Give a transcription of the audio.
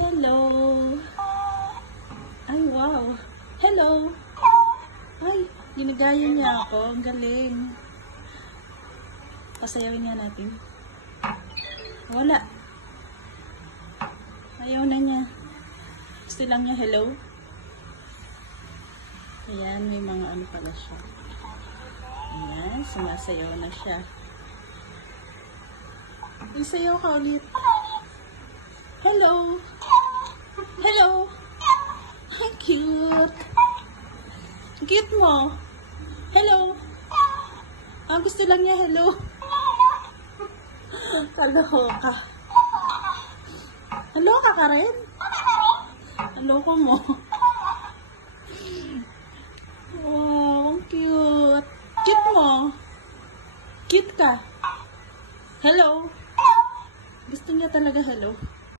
Hello. Ay, wow. Hello. Ay, ginagaya niya ako. Ang galing. Pasayawin nga natin. Wala. Ayaw na niya. Gusto lang niya hello. Ayan, may mga ano pala siya. Ayan, sumasayaw na siya. Isayaw ka ulit. Hello. Hello. Hi, cute. Cute mo. Hello. Gusto lang niya hello. Kaloka. Kaloka ka rin? Kaloko mo. Wow, ang cute. Cute mo. Cute ka. Hello. Gusto niya talaga hello.